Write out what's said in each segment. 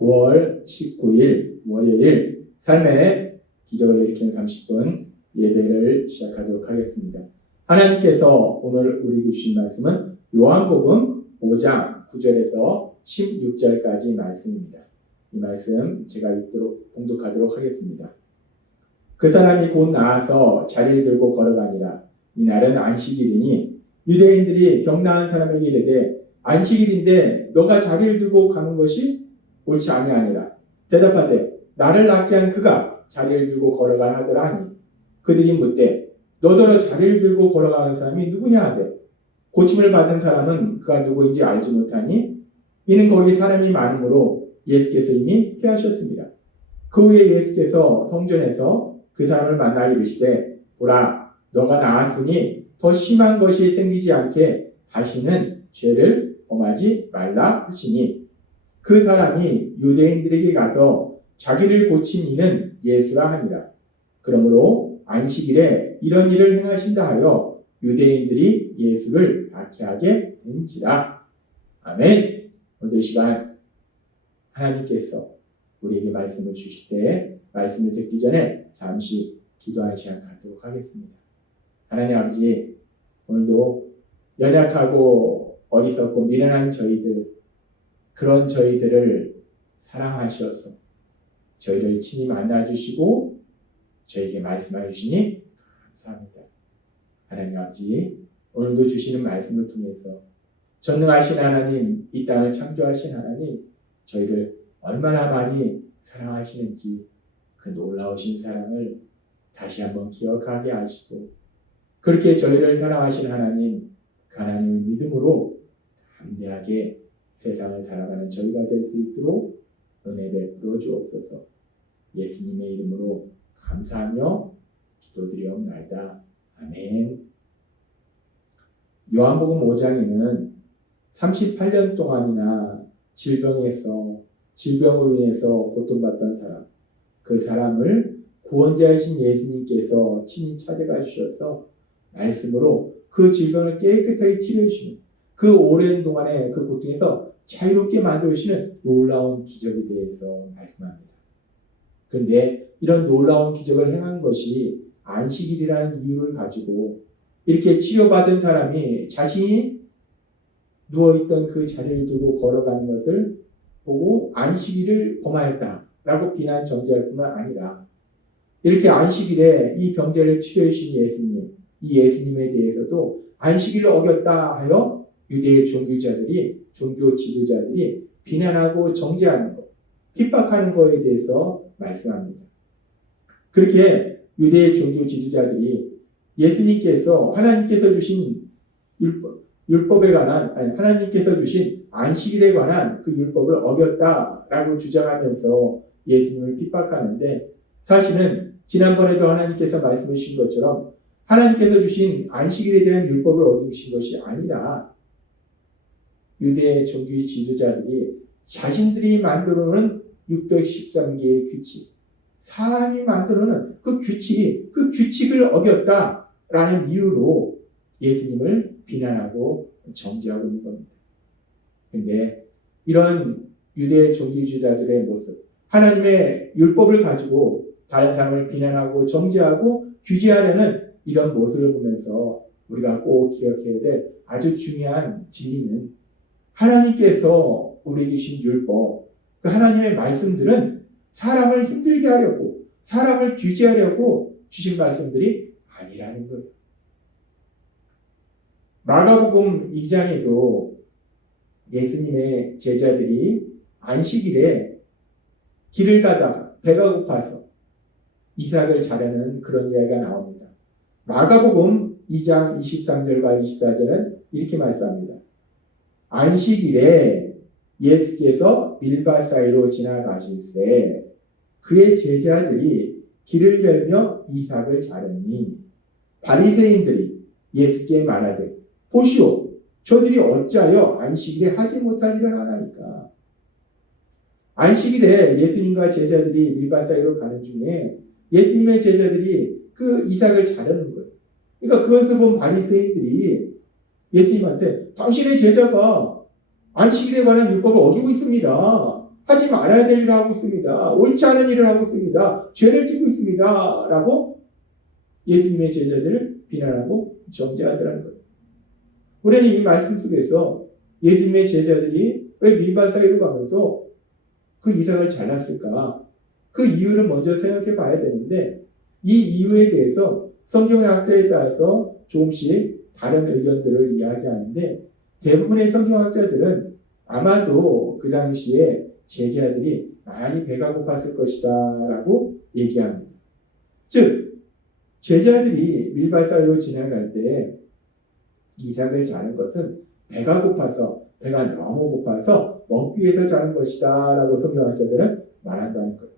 9월 19일 월요일 삶의 기적을 일으키는 30분 예배를 시작하도록 하겠습니다. 하나님께서 오늘 우리에게 주신 말씀은 요한복음 5장 9절에서 16절까지 말씀입니다. 이 말씀 제가 읽도록 봉독하도록 하겠습니다. 그 사람이 곧 나와서 자리를 들고 걸어가니라. 이날은 안식일이니 유대인들이 병나은 사람에게 이르되 안식일인데 너가 자리를 들고 가는 것이 옳지 아니하니라. 대답하되 나를 낫게 한 그가 자리를 들고 걸어가라 하더라 하니 그들이 묻되 너더러 자리를 들고 걸어가는 사람이 누구냐 하되 고침을 받은 사람은 그가 누구인지 알지 못하니 이는 거기 사람이 많으므로 예수께서 이미 피하셨습니다. 그 후에 예수께서 성전에서 그 사람을 만나 이르시되 보라 너가 나았으니 더 심한 것이 생기지 않게 다시는 죄를 범하지 말라 하시니 그 사람이 유대인들에게 가서 자기를 고친 이는 예수라 하니라. 그러므로 안식일에 이런 일을 행하신다 하여 유대인들이 예수를 박해하게 된지라. 아멘. 오늘 이 시간 하나님께서 우리에게 말씀을 주실 때 말씀을 듣기 전에 잠시 기도하는 시간 갖도록 하겠습니다. 하나님 아버지, 오늘도 연약하고 어리석고 미련한 그런 저희들을 사랑하셔서 저희를 친히 만나주시고 저에게 말씀해 주시니 감사합니다. 하나님 아버지, 오늘도 주시는 말씀을 통해서 전능하신 하나님, 이 땅을 창조하신 하나님, 저희를 얼마나 많이 사랑하시는지 그 놀라우신 사랑을 다시 한번 기억하게 하시고 그렇게 저희를 사랑하신 하나님, 그 하나님을 믿음으로 담대하게 세상을 살아가는 저희가 될 수 있도록 은혜 베풀어 주옵소서. 예수님의 이름으로 감사하며 기도드리옵나이다. 아멘. 요한복음 5장에는 38년 동안이나 질병으로 인해서 고통받던 사람, 그 사람을 구원자이신 예수님께서 친히 찾아가 주셔서 말씀으로 그 질병을 깨끗하게 치료해 주시는 그 오랜 동안의 그 고통에서 자유롭게 만들어주시는 놀라운 기적에 대해서 말씀합니다. 그런데 이런 놀라운 기적을 행한 것이 안식일이라는 이유를 가지고 이렇게 치료받은 사람이 자신이 누워있던 그 자리를 두고 걸어가는 것을 보고 안식일을 범하였다라고 비난 정죄할 뿐만 아니라 이렇게 안식일에 이 병자를 치료해 주신 예수님, 이 예수님에 대해서도 안식일을 어겼다 하여 유대의 종교 지도자들이 비난하고 정죄하는 것, 핍박하는 것에 대해서 말씀합니다. 그렇게 유대의 종교 지도자들이 예수님께서 하나님께서 주신 율법에 관한, 하나님께서 주신 안식일에 관한 그 율법을 어겼다라고 주장하면서 예수님을 핍박하는데 사실은 지난번에도 하나님께서 말씀해 주신 것처럼 하나님께서 주신 안식일에 대한 율법을 어기신 것이 아니라 유대 종교 지도자들이 자신들이 만들어놓은 613개의 규칙, 사람이 만들어놓은 그 규칙을 어겼다라는 이유로 예수님을 비난하고 정죄하고 있는 겁니다. 그런데 이런 유대 종교 지도자들의 모습, 하나님의 율법을 가지고 다른 사람을 비난하고 정죄하고 규제하려는 이런 모습을 보면서 우리가 꼭 기억해야 될 아주 중요한 진리는 하나님께서 우리에게 주신 율법, 그 하나님의 말씀들은 사람을 힘들게 하려고, 사람을 규제하려고 주신 말씀들이 아니라는 거예요. 마가복음 2장에도 예수님의 제자들이 안식일에 길을 가다가 배가 고파서 이삭을 자르는 그런 이야기가 나옵니다. 마가복음 2장 23절과 24절은 이렇게 말씀합니다. 안식일에 예수께서 밀밭 사이로 지나가실새 그의 제자들이 길을 열며 이삭을 자르니 바리새인들이 예수께 말하되 보시오 저들이 어찌하여 안식일에 하지 못할 일을 하나이까. 안식일에 예수님과 제자들이 밀밭 사이로 가는 중에 예수님의 제자들이 그 이삭을 자르는 거예요. 그러니까 그것을 본 바리새인들이 예수님한테 당신의 제자가 안식일에 관한 율법을 어기고 있습니다. 하지 말아야 될 일을 하고 있습니다. 옳지 않은 일을 하고 있습니다. 죄를 짓고 있습니다. 라고 예수님의 제자들을 비난하고 정죄하더라는 거예요. 우리는 이 말씀 속에서 예수님의 제자들이 왜 밀밭 사이로 가면서 그 이삭을 잘랐을까? 그 이유를 먼저 생각해 봐야 되는데, 이 이유에 대해서 성경의 학자에 따라서 조금씩 다른 의견들을 이야기하는데, 대부분의 성경학자들은 아마도 그 당시에 제자들이 많이 배가 고팠을 것이다 라고 얘기합니다. 즉, 제자들이 밀밭 사이로 지나갈 때 이삭을 자른 것은 배가 고파서, 배가 너무 고파서 먹기 위해서 자른 것이다 라고 성경학자들은 말한다는 거예요.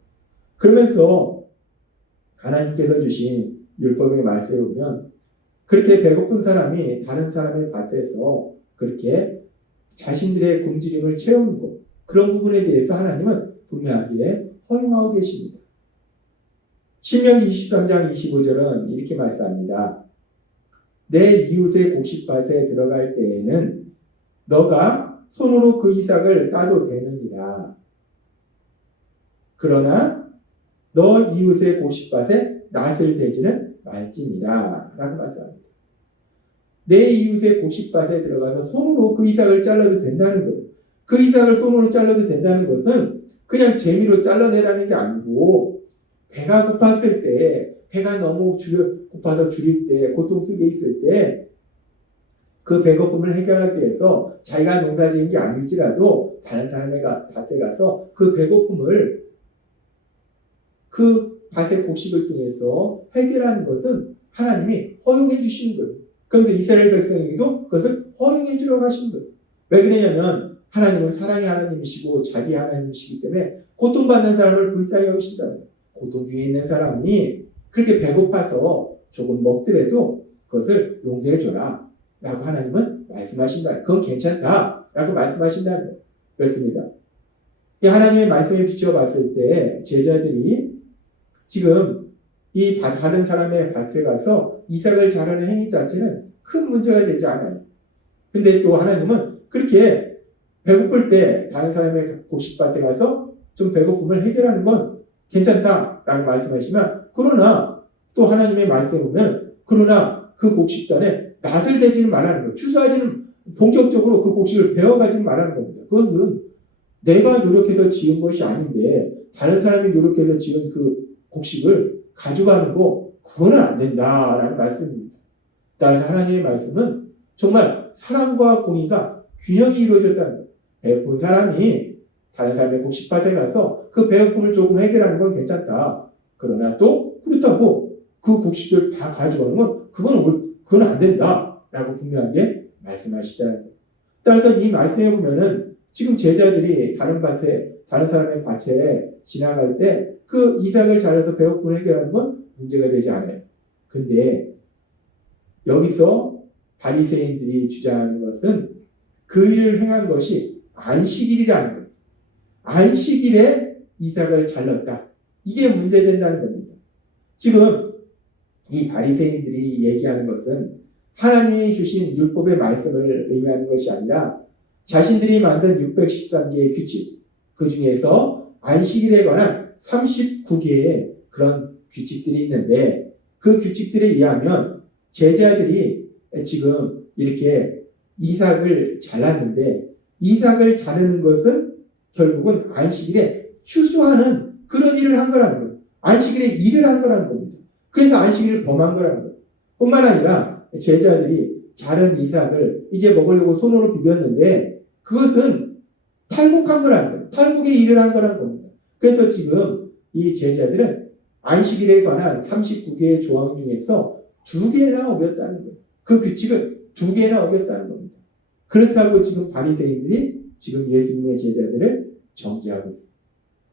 그러면서 하나님께서 주신 율법의 말씀을 보면 그렇게 배고픈 사람이 다른 사람의 밭에서 그렇게 자신들의 굶주림을 채우는 것, 그런 부분에 대해서 하나님은 분명하게 허용하고 계십니다. 신명기 23장 25절은 이렇게 말씀합니다. 내 이웃의 곡식밭에 들어갈 때에는 너가 손으로 그 이삭을 따도 되느니라. 그러나 너 이웃의 곡식밭에 낫을 대지는 말지니라 라고 말씀합니다. 내 이웃의 곡식밭에 들어가서 손으로 그 이삭을 잘라도 된다는 거예요. 그 이삭을 손으로 잘라도 된다는 것은 그냥 재미로 잘라내라는 게 아니고, 배가 고팠을 때, 배가 너무 고파서 줄일 때, 고통 속에 있을 때 그 배고픔을 해결하기 위해서 자기가 농사지은 게 아닐지라도 다른 사람의 밭에 가서 그 배고픔을 그 밭의 곡식을 통해서 해결하는 것은 하나님이 허용해 주시는 거예요. 그래서 이스라엘 백성에게도 그것을 허용해 주려고 하신 거예요. 왜 그러냐면 하나님은 사랑의 하나님이시고 자기 하나님이시기 때문에 고통받는 사람을 불쌍히 여기신다. 고통 중에 있는 사람이 그렇게 배고파서 조금 먹더라도 그것을 용서해 줘라 라고 하나님은 말씀하신다. 그건 괜찮다 라고 말씀하신다는 거예요. 그렇습니다. 이 하나님의 말씀에 비춰봤을 때 제자들이 지금 이 다른 사람의 밭에 가서 이삭을 자르는 행위 자체는 큰 문제가 되지 않아요. 근데 또 하나님은 그렇게 배고플 때 다른 사람의 곡식밭에 가서 좀 배고픔을 해결하는 건 괜찮다라고 말씀하시면, 그러나 또 하나님의 말씀에 보면 그러나 그 곡식단에 낫을 대지는 말하는 거예요. 추수하지는, 본격적으로 그 곡식을 베어가지는 말하는 겁니다. 그것은 내가 노력해서 지은 것이 아닌데 다른 사람이 노력해서 지은 그 곡식을 가져가는 거, 그거는 안 된다라는 말씀입니다. 따라서 하나님의 말씀은 정말 사랑과 공의가 균형이 이루어졌다는 거예요. 배고픈 사람이 다른 사람의 곡식밭에 가서 그 배고픔을 조금 해결하는 건 괜찮다. 그러나 또 그렇다고 그 곡식을 다 가져가는 건 그건 안 된다라고 분명하게 말씀하시다는 거예요. 따라서 이 말씀에 보면은 지금 제자들이 다른 사람의 밭에 지나갈 때 그 이삭을 자라서 배고픔을 해결하는 건 문제가 되지 않아요. 근데 여기서 바리새인들이 주장하는 것은 그 일을 행한 것이 안식일이라는 거예요. 안식일에 이삭을 잘랐다. 이게 문제된다는 겁니다. 지금 이 바리새인들이 얘기하는 것은 하나님이 주신 율법의 말씀을 의미하는 것이 아니라 자신들이 만든 613개의 규칙, 그 중에서 안식일에 관한 39개의 그런 규칙들이 있는데, 그 규칙들에 의하면 제자들이 지금 이렇게 이삭을 잘랐는데, 이삭을 자르는 것은 결국은 안식일에 추수하는 그런 일을 한 거라는 거예요. 안식일에 일을 한 거라는 겁니다. 그래서 안식일을 범한 거라는 거예요. 뿐만 아니라 제자들이 자른 이삭을 이제 먹으려고 손으로 비볐는데 그것은 탈곡한 거라는 거예요. 탈곡의 일을 한 거라는 겁니다. 그래서 지금 이 제자들은 안식일에 관한 39개의 조항 중에서 2개나 어겼다는 거예요. 그 규칙을 2개나 어겼다는 겁니다. 그렇다고 지금 바리새인들이 지금 예수님의 제자들을 정죄하고 있습니다.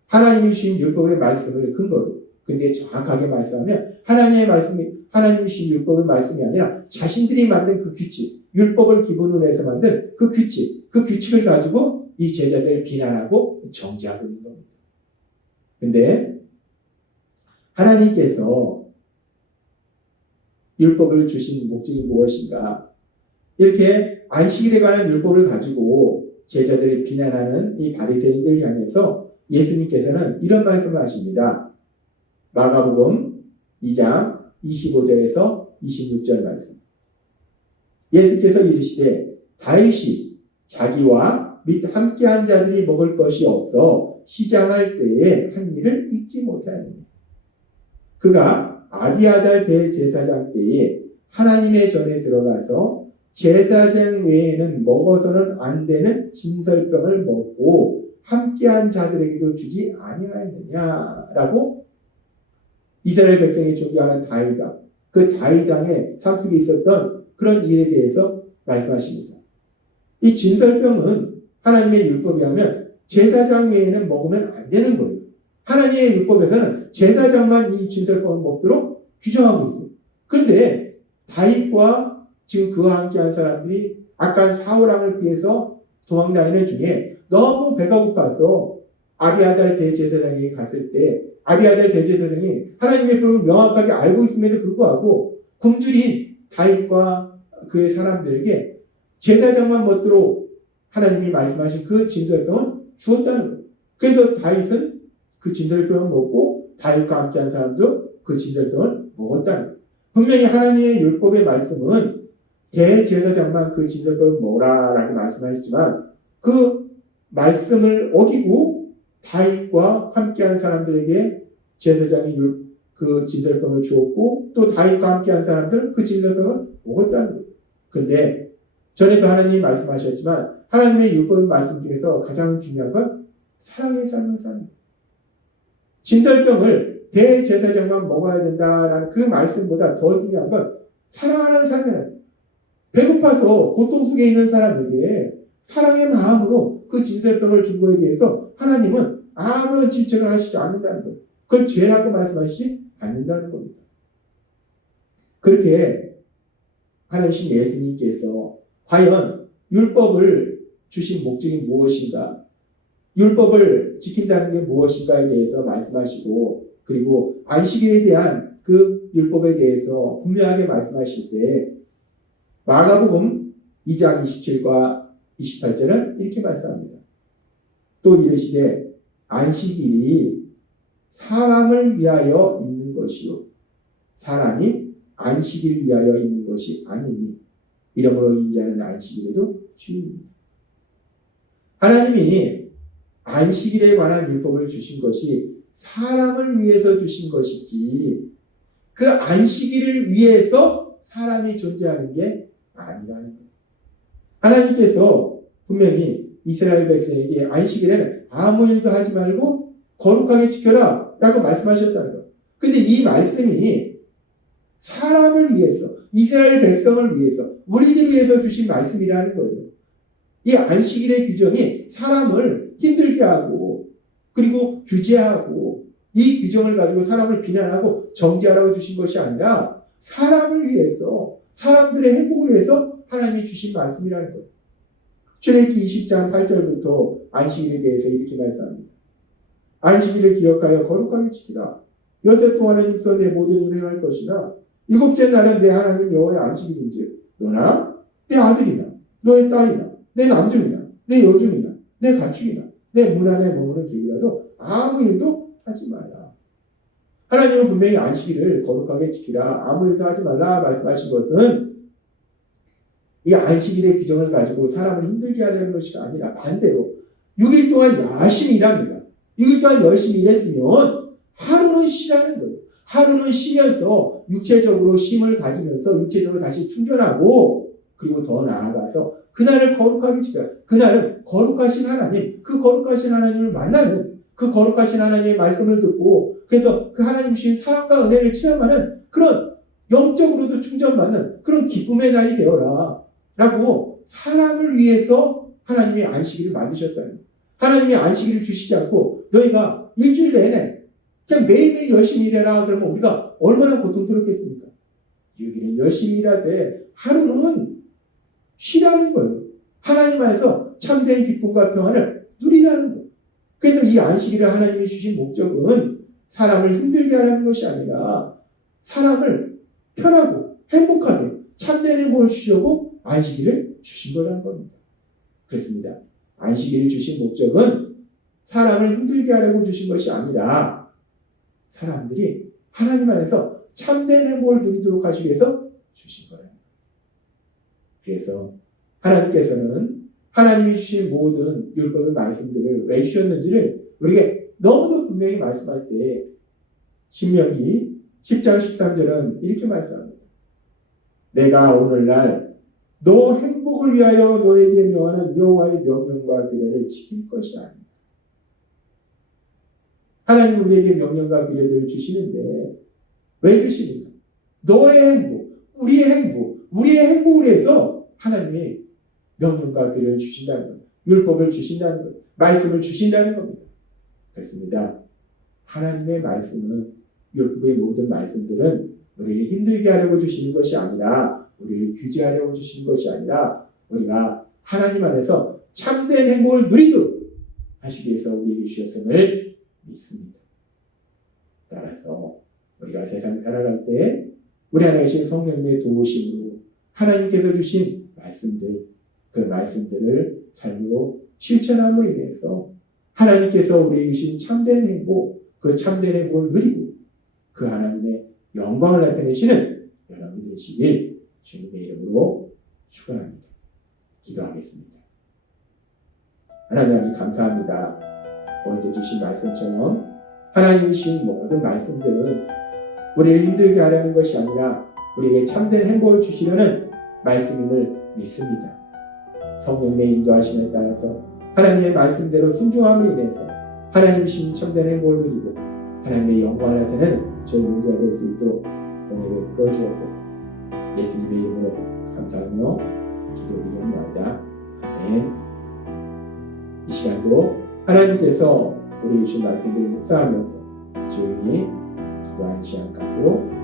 하나님이 주신 율법의 말씀을 근거로, 근데 정확하게 말씀하면 하나님이 주신 율법의 말씀이 아니라 자신들이 만든 그 규칙, 율법을 기본으로 해서 만든 그 규칙을 가지고 이 제자들을 비난하고 정죄하고 있는 겁니다. 근데 하나님께서 율법을 주신 목적이 무엇인가? 이렇게 안식일에 관한 율법을 가지고 제자들을 비난하는 이 바리새인들을 향해서 예수님께서는 이런 말씀을 하십니다. 마가복음 2장 25절에서 26절 말씀. 예수께서 이르시되 다윗이 자기와 및 함께한 자들이 먹을 것이 없어 시장할 때에 한 일을 잊지 못하느니 그가 아비아달 대제사장 때에 하나님의 전에 들어가서 제사장 외에는 먹어서는 안 되는 진설병을 먹고 함께한 자들에게도 주지 아니하였느냐라고 이스라엘 백성이 존경하는 다윗왕, 그 다윗왕의 삶 속에 있었던 그런 일에 대해서 말씀하십니다. 이 진설병은 하나님의 율법에 하면 제사장 외에는 먹으면 안 되는 거예요. 하나님의 율법에서는 제사장만 이 진설병을 먹도록 규정하고 있어요. 그런데 다윗과 지금 그와 함께한 사람들이 아까 사울왕을 피해서 도망다니는 중에 너무 배가 고파서 아비아달 대제사장에게 갔을 때 아비아달 대제사장이 하나님의 율법을 명확하게 알고 있음에도 불구하고 굶주린 다윗과 그의 사람들에게 제사장만 먹도록 하나님이 말씀하신 그 진설병을 주었다는 거예요. 그래서 다윗은 그 진설병을 먹고 다윗과 함께한 사람도 그 진설병을 먹었다는 거예요. 분명히 하나님의 율법의 말씀은 대제사장만 그 진설병을 먹으라라고 말씀하셨지만 그 말씀을 어기고 다윗과 함께한 사람들에게 제사장이 그 진설병을 주었고 또 다윗과 함께한 사람들은 그 진설병을 먹었다는 거예요. 그런데 전에도 하나님이 말씀하셨지만 하나님의 율법 말씀 중에서 가장 중요한 건 사랑의 삶을 사는 거예요. 진설병을 대제사장만 먹어야 된다라는 그 말씀보다 더 중요한 건 사랑하는 삶이라는 배고파서 고통 속에 있는 사람에게 사랑의 마음으로 그 진설병을 준 거에 대해서 하나님은 아무런 질책을 하시지 않는다는 거예요. 그걸 죄라고 말씀하시지 않는다는 겁니다. 그렇게 하나님 예수님께서 과연 율법을 주신 목적이 무엇인가? 율법을 지킨다는 게 무엇인가에 대해서 말씀하시고 그리고 안식일에 대한 그 율법에 대해서 분명하게 말씀하실 때 마가복음 2장 27과 28절은 이렇게 말씀합니다. 또 이르시되 안식일이 사람을 위하여 있는 것이요 사람이 안식일을 위하여 있는 것이 아니니 이러므로 인자는 안식일에도 주인입니다. 하나님이 안식일에 관한 율법을 주신 것이 사람을 위해서 주신 것이지 그 안식일을 위해서 사람이 존재하는 게 아니라는 거예요. 하나님께서 분명히 이스라엘 백성에게 안식일에는 아무 일도 하지 말고 거룩하게 지켜라 라고 말씀하셨다는 거예요. 근데 이 말씀이 사람을 위해서 이스라엘 백성을 위해서 우리들 위해서 주신 말씀이라는 거예요. 이 안식일의 규정이 사람을 힘들게 하고 그리고 규제하고 이 규정을 가지고 사람을 비난하고 정죄하라고 주신 것이 아니라 사람을 위해서 사람들의 행복을 위해서 하나님이 주신 말씀이라는 거예요. 출애굽기 20장 8절부터 안식일에 대해서 이렇게 말씀합니다. 안식일을 기억하여 거룩하게 지키라. 여섯 동안은 힘써 내 모든 일을 행할 것이나 일곱째 날은 내 하나님 여호와의 안식일인즉 너나 내 아들이나 너의 딸이나 내 남종이나 내 여종이나 내 가축이나 내 문 안에 머무는 개이라도 아무 일도 하지 마라. 하나님은 분명히 안식일을 거룩하게 지키라 아무 일도 하지 말라 말씀하신 것은 이 안식일의 규정을 가지고 사람을 힘들게 하려는 것이 아니라 반대로 6일 동안 열심히 일합니다. 6일 동안 열심히 일했으면 하루는 쉬라는 거예요. 하루는 쉬면서 육체적으로 쉼을 가지면서 육체적으로 다시 충전하고 그리고 더 나아가서 그날을 거룩하게 지켜라. 그날은 거룩하신 하나님, 그 거룩하신 하나님을 만나는 그 거룩하신 하나님의 말씀을 듣고 그래서 그 하나님 주신 사랑과 은혜를 체험하는 그런 영적으로도 충전받는 그런 기쁨의 날이 되어라 라고 사람을 위해서 하나님의 안식일을 만드셨다는 거예요. 하나님의 안식일을 주시지 않고 너희가 일주일 내내 그냥 매일매일 열심히 일해라 그러면 우리가 얼마나 고통스럽겠습니까? 6일은 열심히 일하되 하루는 쉬라는 거예요. 하나님 안에서 참된 기쁨과 평안을 누리라는 거예요. 그래서 이 안식일을 하나님이 주신 목적은 사람을 힘들게 하는 것이 아니라 사람을 편하고 행복하게 참된 행복을 주려고 안식일을 주신 거라는 겁니다. 그렇습니다. 안식일을 주신 목적은 사람을 힘들게 하려고 주신 것이 아니라 사람들이 하나님 안에서 참된 행복을 누리도록 하시기 위해서 주신 거예요. 그래서 하나님께서는 하나님이 주신 모든 율법의 말씀들을 왜 주셨는지를 우리에게 너무도 분명히 말씀할 때 신명기 10장 13절은 이렇게 말씀합니다. 내가 오늘날 너 행복을 위하여 너에게 명하는 여호와의 명령과 규례를 지킬 것이 아니다. 하나님 우리에게 명령과 규례들을 주시는데 왜 주십니까? 너의 행복, 우리의 행복을 위해서 하나님이 명령과 규례를 주신다는 겁니다. 율법을 주신다는 겁니다. 말씀을 주신다는 겁니다. 그렇습니다. 하나님의 말씀은 율법의 모든 말씀들은 우리를 힘들게 하려고 주시는 것이 아니라 우리를 규제하려고 주시는 것이 아니라 우리가 하나님 안에서 참된 행복을 누리도록 하시기 위해서 우리에게 주셨음을 믿습니다. 따라서 우리가 세상 살아갈 때 우리 안에 계신 성령님의 도우심으로 하나님께서 주신 말씀들, 그 말씀들을 삶으로 실천함으로 인해서 하나님께서 우리에게 주신 참된 행복, 그 참된 행복을 누리고 그 하나님의 영광을 나타내시는 여러분이 되시길 주님의 이름으로 축원합니다. 기도하겠습니다. 하나님 아버지 감사합니다. 오늘도 주신 말씀처럼 하나님이 주신 모든 말씀들은 우리를 힘들게 하려는 것이 아니라 우리에게 참된 행복을 주시려는 말씀임을 믿습니다. 성령의 인도하심에 따라서 하나님의 말씀대로 순종함으로 인해서 하나님 주신 참된 행복을 누리고 하나님의 영광을 나타내는 저희 모두가 될 수 있도록 은혜를 풀어주옵소서. 예수님의 이름으로 감사하며 기도드리옵나이다. 아멘. 이 시간도 하나님께서 우리 주신 말씀들을 묵상하면서 조용히 기도하는 시간 갖도록